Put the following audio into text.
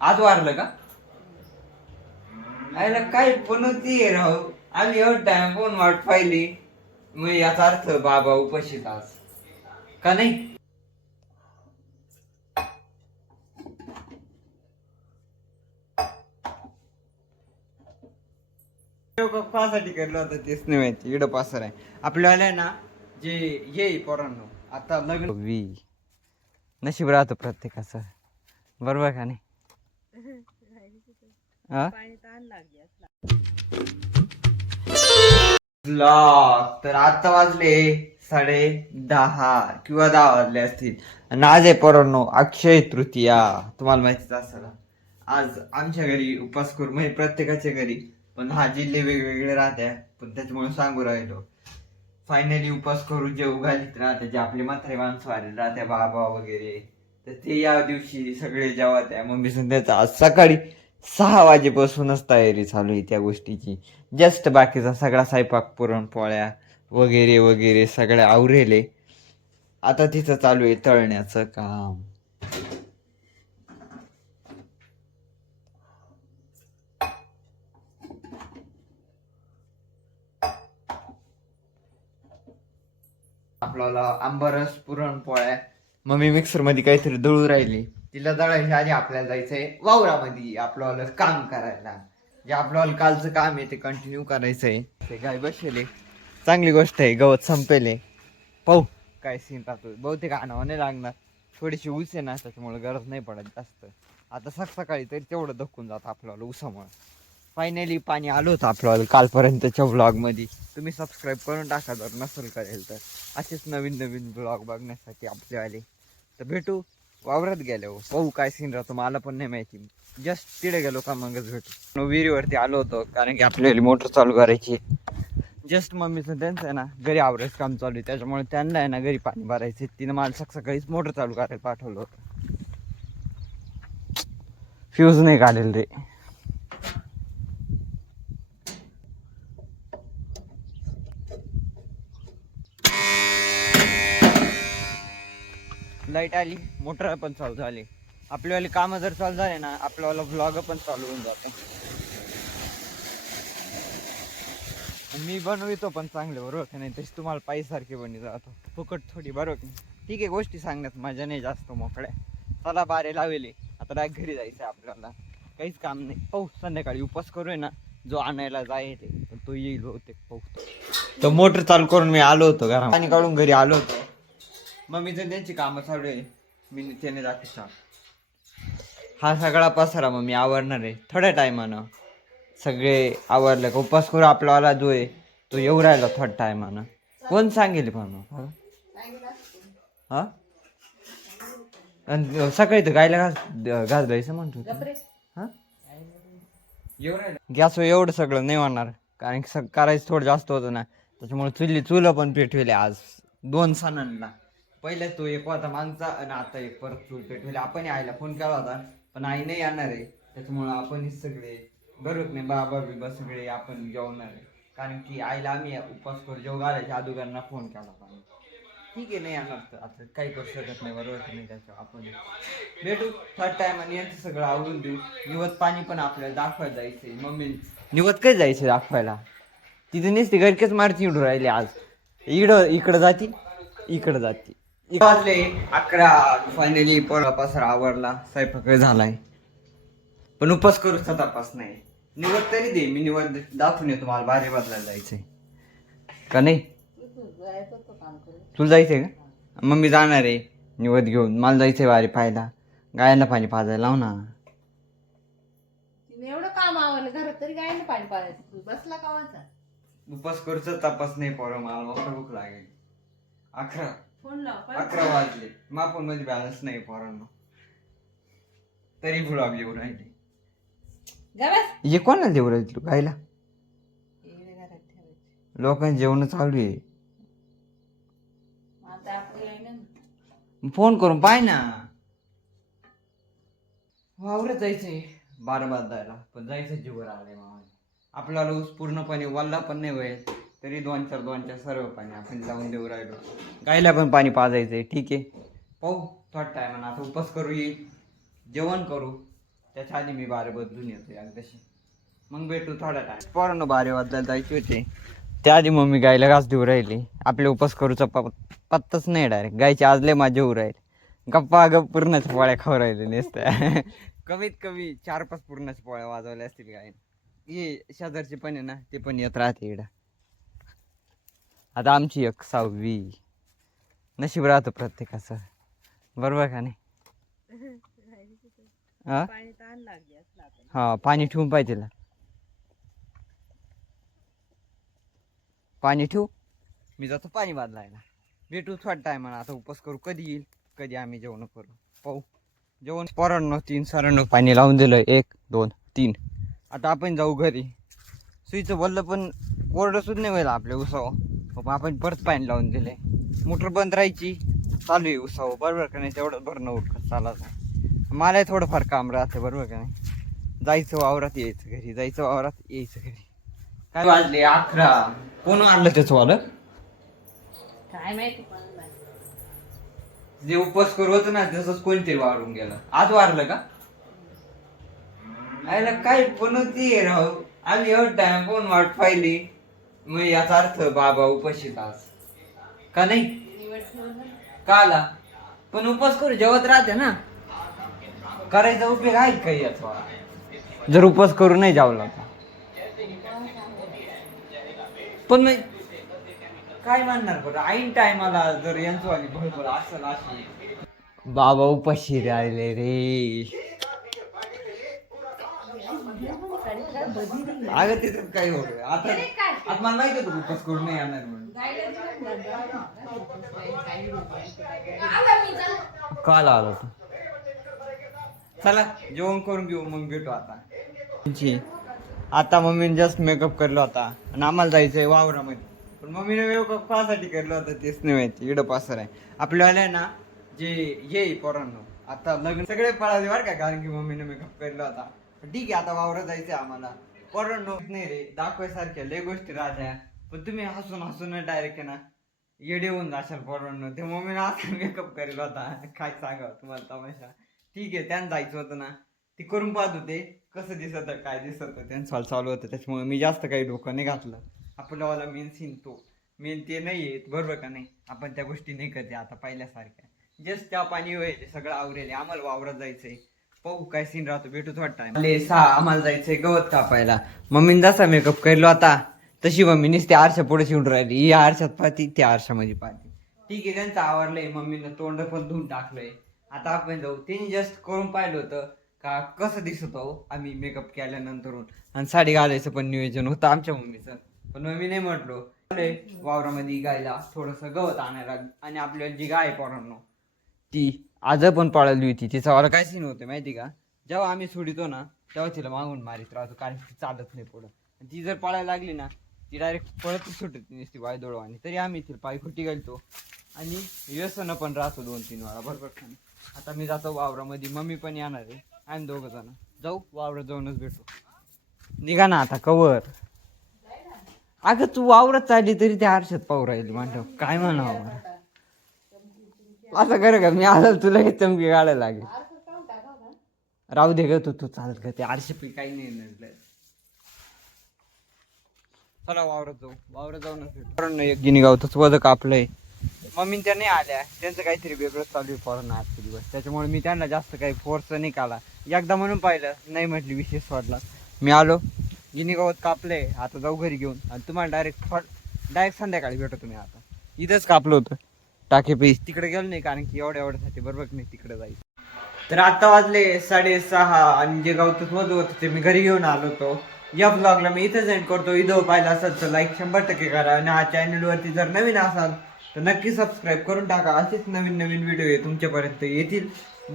आज वारलं का? आयला काय पण होती राहू. आम्ही एवढ टाइम कोण वाट पाहिली. मग याचा अर्थ बाबा उपाशीत आज का नाही? पासाठी करलं होतं तेच नाही माहिती. इकडं पासर आहे आपल्याला ना. जे ये पोरांनो आता लग्न नशीब राहतं प्रत्येकाचं, बरोबर का नाही? हा? तर आता वाजले 10:30 किंवा 10 वाजले असतील. आणि आज आहे पोरांनो अक्षय तृतीया. तुम्हाला माहितीच असेल. आज आमच्या घरी उपास करू म्हणजे प्रत्येकाच्या घरी, पण हा जिल्हे वेगवेगळे राहत्या, पण त्याच्यामुळे सांगू राहिलो. फायनली उपास करू जेव घालीत राहते जे आपले म्हातारे माणसं आले राहत्या बाबा वगैरे. तर ते या दिवशी सगळे जेव्हा त्या मम्मी संध्याचा आज सकाळी 6 वाजेपासूनच तयारी चालू आहे त्या गोष्टीची. जस्ट बाकीचा सगळा स्वयंपाक पुरणपोळ्या वगैरे वगैरे सगळ्या आवरेले. आता तिचं चालू आहे तळण्याचं काम. आपल्याला आंबारस पुरणपोळ्या मम्मी मिक्सर मध्ये काहीतरी दळू राहिली. तिला दळायच्या आधी आपल्याला जायचंय वावरामध्ये आपल्याला काम करायला. जे आपल्याला कालचं काम आहे ते कंटिन्यू करायचंय. ते काय बसले चांगली गोष्ट आहे. गवत संपेले. पाहू काय सीन राहतो. बहुतेक आणावं नाही लागणार. थोडीशी ऊस आहे ना त्याच्यामुळे गरज नाही पडत जास्त. आता सकाळी तरी तेवढं धक्कून जातं आपल्याला ऊसामुळे. फायनली पाणी आलं होतं आपल्याला कालपर्यंतच्या व्लॉगमध्ये. तुम्ही सबस्क्राईब करून टाका जर नसेल करेल तर. असेच नवीन नवीन ब्लॉग बघण्यासाठी आपलेवाले. तर भेटू वावरात गेलो. पाहू काय सीन राहतो. मला पण नाही माहिती. जस्ट तिथे गेलो का मगच भेटू. विहिरीवरती आलो होतो कारण की आपल्याला मोटर चालू करायची. जस्ट मम्मीचं त्यांचं आहे ना घरी आवरायचं काम चालू आहे, त्याच्यामुळे त्यांना आहे ना घरी पाणी भरायचं. तिनं मला सकाळीच मोटर चालू करायला पाठवलं होतं. फ्यूज नाही काढेल रे. लाईट आली, मोटर पण चालू झाली. आपल्यावाले कामं जर चालू झाले ना आपल्याला व्लॉग पण चालू होऊन जातो. मी बनवितो पण चांगले बरोबर नाही तशी तुम्हाला पायीसारखे बनवी जातो फुकट थोडी बरोबर. ठीक आहे गोष्टी सांगण्यात मजा नाही जास्त मोकळ्या. चला बारे लावेले आता डायरेक्ट घरी जायचं आपल्याला. काहीच काम नाही. पाहू संध्याकाळी उपास करूय ना जो आणायला जायचे पण तो येईल होते. पाहू तो मोटर चालू करून मी आलो होतो घरा पाणी काढून घरी आलो होतो. मम्मीचं त्यांची कामं चालू आहे. मी त्याने दाखवता हा सगळा पसारा मग मी आवरणार आहे थोड्या टायमानं. सगळे आवरले का उपास करू आपल्याला जो आहे तो येऊ राहिला थोड्या टायमानं. कोण सांगेल पण हा आणि सकाळी तर गायला घास द्यायचं म्हणतो. हा गॅसवर एवढं सगळं नाही होणार कारण की करायचं थोडं जास्त होतं ना त्याच्यामुळे चुलं पण पेटविले आज 2 सणांना. पहिल्या तो एक होता मागचा आणि आता एक परत चूल पेटविले. आपण आईला फोन केला होता पण आई नाही येणार आहे त्याच्यामुळं आपणच सगळे बरोबर नाही बाबा बिबा सगळे आपण जेवणार आहे. कारण की आईला आम्ही उपास करू जेव घालायच्या अदुगांना फोन केला होता. ठीक आहे नाही येणार तर आता काही करू शकत नाही बरोबर नाही. त्याच्यावर आपण भेटू थर्ड टाइम आणि यांचं सगळं आवडून देऊ. निवत पाणी पण आपल्याला दाखवायला जायचंय. मम्मी निवत काय जायचं दाखवायला. तिथे नसते घरकेच मारती उडू राहिले आज. इकडं जाती इकडं जाती. वाजले 11. फायनली पसारा आवरला स्वयंपाक झालाय पण उपास करूचा तपास नाही. निवत तरी दे मी निवत दाखवून येतो. मला बारी बदलायला जायचंय का नाही. तुला जायचंय का? मग मी जाणार आहे निवत घेऊन. मला जायचंय वारी पाहायला. गायांना पाणी पाजायला लाव ना. एवढं काम आवडलं घरात तरी गायला पाणी पाजायचं बसला कावाचा. उपास करूचा तपास नाही पोरं. मला मोठा भूक लागेल. 11 फोन लाव 11 वाजले. मा फोन मध्ये बॅलन्स नाही पोरांनो तरी भूक येऊ राहिली. हे कोणाला देऊ राहिली तू गायला. लोकांनी जेवण चालू आहे. फोन करून पाय ना. वावरत जायचंय 12 वाजायला पण जायचं जीवर आलंय मामा. आपल्याला ऊस पूर्णपणे वल्ला पण नाही होईल तरी 2-4 सर्व पाणी आपण लावून देऊ राहिलो. गायला पण पाणी पाजायचंय. ठीक आहे पाहू थोडा टायमानं. आता उपास करू येईल जेवण करू त्याच्या आधी मी बारे बदलून येतो एकदाशी, मग भेटू थोडा टाइम. पोरांनो बारे वाजवायला जायचे होते, त्याआधी मम्मी गायला घास देऊ राहिली. आपले उपास करूचा पत्ताच नाही डायरेक्ट. गायची आज लय माझ्या होऊ राहील. गप्पा गप पूर्णच पोळ्या खाऊ राहिले नसत्या. कमीत कमी 4-5 पूर्णच पोळ्या वाजवल्या असतील गायने. हे शेजारचे पण आहे ना, ते पण येत राहते इकडं. आता आमची एक 6वी. नशीब राहतं प्रत्येकाचं, बरोबर का नाही? हा हा, पाणी ठेवून पाहिजे तिला. पाणी ठेवू, मी जातो पाणी बांधायला. भेटू थोडा टायमाला. आता उपास करू, कधी येईल कधी आम्ही जेवण करू पाहू. जेवण पोरांनो 3 सरांनो पाणी लावून दिलं, 1 2 3. आता आपण जाऊ घरी. सुईचं बोललं पण कोरडं सुद्धा नाही व्हायला आपल्या उसावं. आपण परत पाणी लावून दिले. मोटर बंद राहायची, चालू आहे उसावं, बरोबर का नाही? तेवढं भरणं उरकत चालायचं. मला थोडंफार काम राहतं, बरोबर का नाही? जायचं वावरात, यायचं घरी, जायचं वावरात, यायचं घरी. काय वाजले 11. कोण आणलं त्याचं वालं? काय माहिती. जे उपवास करू होतं ना, तसंच कोणतरी वारून गेलं. आज वारलं का? आयला काय पण होती राव. आम्ही एवढं टाइम कोण वाट पाहिली, मग याचा अर्थ बाबा उपाशीत आज का नाही? का आला? पण उपवास करू जेवत राहते ना, करायचा उपयोग आहे काही याचा? जर उपवास करू नाही जावला तर पण मग काय म्हणणार बरं? ऐन टायमाला जर यांचं वाली भळभळ असेल अशी. बाबा उपाशी राहिले रे. अगं तिथं काय होत आता? आता मला माहिती होतं उपवास करून नाही येणार म्हणून. काल आला तू. चला जेवण करून घेऊ, मग भेटू. आता मम्मीने जस्ट मेकअप करला होता आणि आम्हाला जायचंय वावरामध्ये. पण मम्मीने मेकअप कासाठी करला होता तेच नाही माहिती. इडं पासर आहे आपल्याला आहे ना. जे ये पोरांनो, आता लग्न सगळे पळाले बरं का, कारण की मम्मीने मेकअप करला होता. ठीक आहे, आता वावरात जायचंय आम्हाला. पोरांनो नाही रे, दाखवायसारख्या लय गोष्टी राहत्या, पण तुम्ही हसून हसून डायरेक्ट आहे ना येडे होऊन जाशाल पोरांनो. ते मम्मीने असा मेकअप करेल होता, काय सांगावं तुम्हाला तमाशा. ठीक आहे, त्यांना जायचं होतं ना, ते करून पाहत होते कसं दिसत काय दिसत त्यांचं चालू होतं. त्याच्यामुळे मी जास्त काही डोकं नाही घातलं. आपल्याला मेन सीन तो मेन ते नाही येत, बरोबर का नाही? आपण त्या गोष्टी नाही करते आता पहिल्यासारख्या. जस्ट त्या पाणी व्हायचे सगळं आवरेल. आम्हाला वावरात जायचंय, पाहू काय सीन राहतो. भेटू थोडा टाइम. 6 आम्हाला जायचंय गवत कापायला. मम्मीने जसा मेकअप केला होता तशी मम्मी नुसती आरशा पुढे शिवून राहिली. या आरशात पाहती, त्या आरशामध्ये पाहती. ठीक आहे, त्यांचं आवरलंय. मम्मीनं तोंड पण धुवून टाकलंय. आता आपण जाऊ. त्यांनी जस्ट करून पाहिलं होतं का कसं दिसत हो आम्ही मेकअप केल्यानंतर. आणि साडी घालायचं पण नियोजन होतं आमच्या मम्मीचं, पण मम्मी नाही म्हटलो. वावरामध्ये गायला थोडंसं गवत आणायला. आणि आपल्याला जी गाय पोरांनो ती आज पण पळाली होती. तिचा वाला काय सीन होतं माहिती का? जेव्हा आम्ही सोडितो ना तेव्हा तिला मागून मारित राहतो, कारण ती चालत नाही पुढं. ती जर पळायला लागली ना, ती डायरेक्ट पळत सुटत नसती वायदोळवानी. तरी आम्ही तिला पाय खुटी घालतो आणि व्यसन पण राहतो 2-3 वेळा, बरोबर का? आता मी जातो वावरामध्ये, मम्मी पण येणार आहे. आम्ही 2 जण जाऊ वावरात, जाऊनच भेटू. निघा ना आता कवर. अगं तू वावरात चालली तरी त्या आरशात पाहू राहील म्हणतो. काय म्हणावं असं कर का? मी आलो तुला हे चमकी काढायला लागेल. राहू दे ग, तू चालत का? ते आरशे काही नाही. चला वावरात जाऊ. वावरात जाऊन एक गिनी गावतच वज कापलंय. मम्मी त्या नाही आल्या, त्यांचं काहीतरी वेगळं चालू आहे पोरांना आजचे दिवस. त्याच्यामुळे मी त्यांना जास्त काही फोर्स नाही काढला. एकदा म्हणून पाहिलं, नाही म्हटली विशेष सोडला. मी आलो, गिनी गवत कापलंय. आता जाऊ घरी घेऊन आणि तुम्हाला डायरेक्ट संध्याकाळी भेटतो. तुम्ही आता इथंच कापलं होतं टाके पैस, तिकडे गेलो नाही कारण की एवढ्यासाठी बरोबर नाही तिकडे जायचं. तर आता वाजले 6:30 आणि जे गावतच मध होतं ते मी घरी घेऊन आलो होतो. या ब्लॉगला मी इथं एंड करतो. व्हिडिओ पाहिला असेल तर लाईक 100% करा. आणि हा चॅनलवरती जर नवीन असाल तर नक्की सबस्क्राईब करून टाका. असेच नवीन व्हिडिओ तुमच्यापर्यंत येतील.